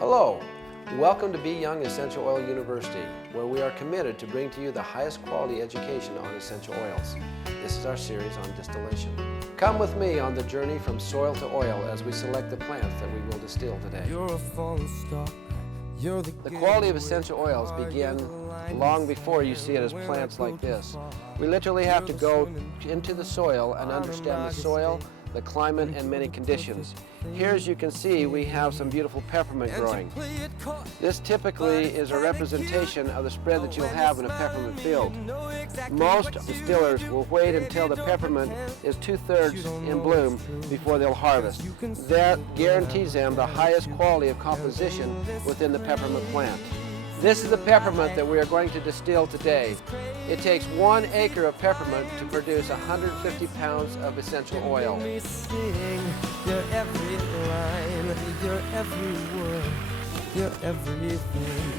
Hello, welcome to Be Young Essential Oil University, where we are committed to bring to you the highest quality education on essential oils. This is our series on distillation. Come with me on the journey from soil to oil as we select the plants that we will distill today. The quality of essential oils begin long before you see it as plants like this. We literally have to go into the soil and understand the soil, the climate, and many conditions. Here, as you can see, we have some beautiful peppermint growing. This typically is a representation of the spread that you'll have in a peppermint field. Most distillers will wait until the peppermint is 2/3 in bloom before they'll harvest. That guarantees them the highest quality of composition within the peppermint plant. This is the peppermint that we are going to distill today. It takes 1 acre of peppermint to produce 150 pounds of essential oil. You're every line, you're every word, you're everything.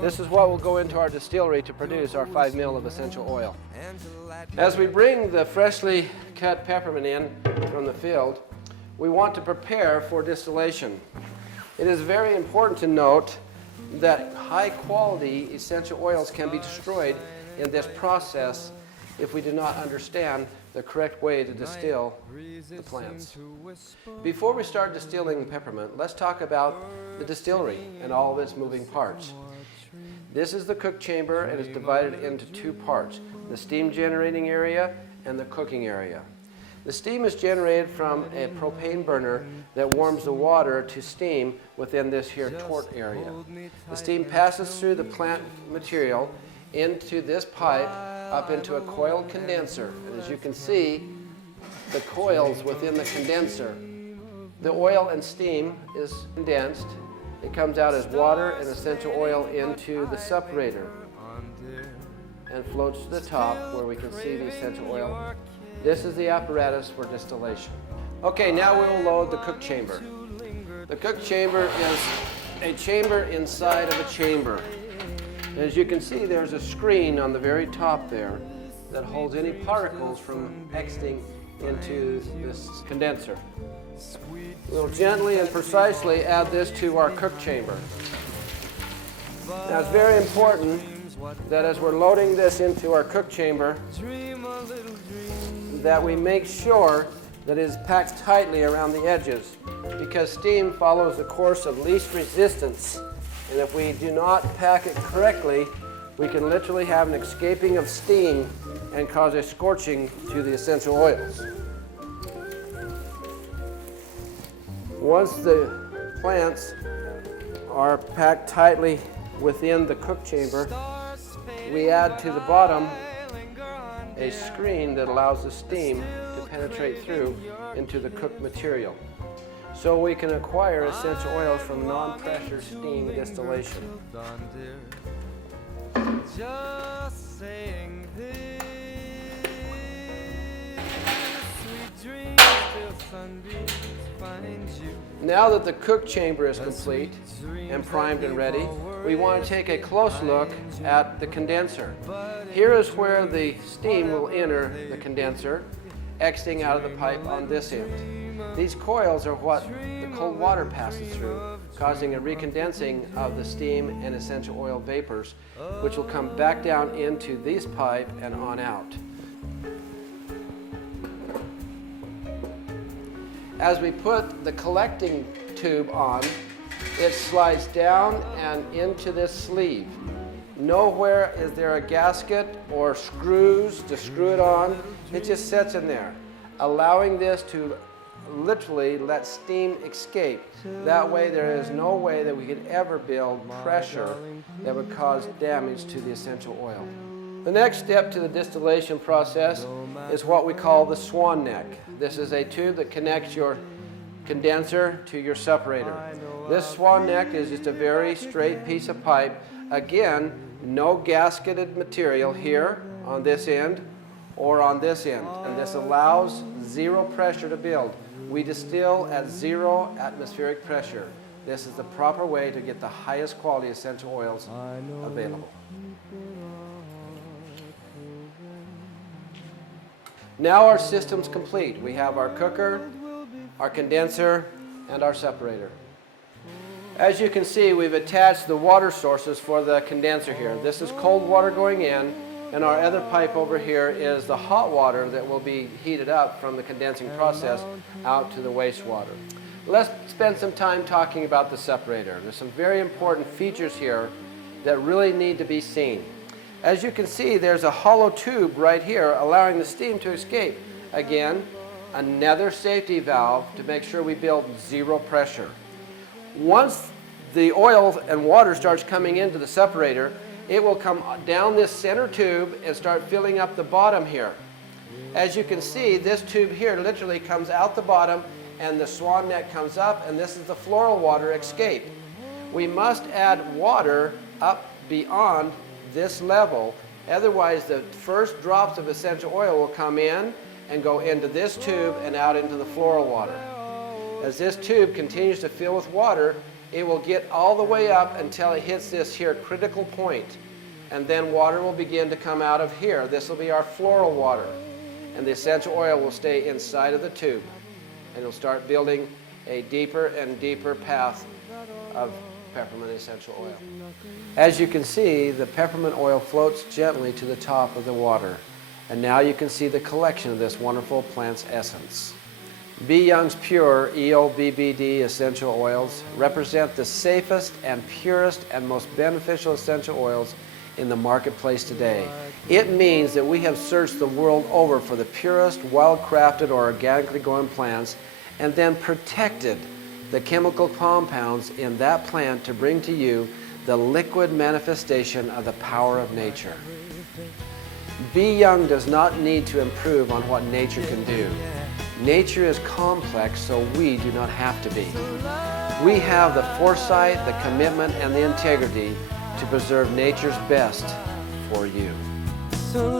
This is what will go into our distillery to produce our 5 ml of essential oil. As we bring the freshly cut peppermint in from the field, we want to prepare for distillation. It is very important to note that high quality essential oils can be destroyed in this process if we do not understand the correct way to distill the plants. Before we start distilling peppermint, let's talk about the distillery and all of its moving parts. This is the cook chamber, and it's divided into 2 parts, the steam generating area and the cooking area. The steam is generated from a propane burner that warms the water to steam within this here torch area. The steam passes through the plant material into this pipe up into a coiled condenser. And as you can see, the coils within the condenser, the oil and steam is condensed. It comes out as water and essential oil into the separator and floats to the top where we can see the essential oil. This is the apparatus for distillation. Okay, now we will load the cook chamber. The cook chamber is a chamber inside of a chamber. As you can see, there's a screen on the very top there that holds any particles from exiting into this condenser. We'll gently and precisely add this to our cook chamber. Now, it's very important that as we're loading this into our cook chamber, that we make sure that it is packed tightly around the edges, because steam follows the course of least resistance, and if we do not pack it correctly, we can literally have an escaping of steam and cause a scorching to the essential oils. Once the plants are packed tightly within the cook chamber, we add to the bottom a screen that allows the steam to penetrate through into the cooked material, so we can acquire essential oils from non-pressure steam distillation. Just saying this, sweet dreams till sunbeams find you. Now that the cook chamber is complete and primed and ready, we want to take a close look at the condenser. Here is where the steam will enter the condenser, exiting out of the pipe on this end. These coils are what the cold water passes through, causing a recondensing of the steam and essential oil vapors, which will come back down into this pipe and on out. As we put the collecting tube on, it slides down and into this sleeve. Nowhere is there a gasket or screws to screw it on. It just sits in there, allowing this to literally let steam escape. That way there is no way that we could ever build pressure that would cause damage to the essential oil. The next step to the distillation process is what we call the swan neck. This is a tube that connects your condenser to your separator. This swan neck is just a very straight piece of pipe. Again, no gasketed material here on this end or on this end, and this allows zero pressure to build. We distill at 0 atmospheric pressure. This is the proper way to get the highest quality essential oils available. Now our system's complete. We have our cooker, our condenser, and our separator. As you can see, we've attached the water sources for the condenser here. This is cold water going in, and our other pipe over here is the hot water that will be heated up from the condensing process out to the wastewater. Let's spend some time talking about the separator. There's some very important features here that really need to be seen. As you can see, there's a hollow tube right here allowing the steam to escape. Again, another safety valve to make sure we build zero pressure. Once the oil and water starts coming into the separator, it will come down this center tube and start filling up the bottom here. As you can see, this tube here literally comes out the bottom and the swan neck comes up, and this is the floral water escape. We must add water up beyond this level, otherwise the first drops of essential oil will come in and go into this tube and out into the floral water. As this tube continues to fill with water, it will get all the way up until it hits this here critical point, and then water will begin to come out of here. This will be our floral water, and the essential oil will stay inside of the tube, and it'll start building a deeper and deeper path of peppermint essential oil. As you can see, the peppermint oil floats gently to the top of the water, and now you can see the collection of this wonderful plant's essence. B. Young's Pure EOBBD essential oils represent the safest and purest and most beneficial essential oils in the marketplace today. It means that we have searched the world over for the purest, wild-crafted or organically grown plants, and then protected the chemical compounds in that plant to bring to you the liquid manifestation of the power of nature. B. Young does not need to improve on what nature can do. Nature is complex, so we do not have to be. We have the foresight, the commitment, and the integrity to preserve nature's best for you. So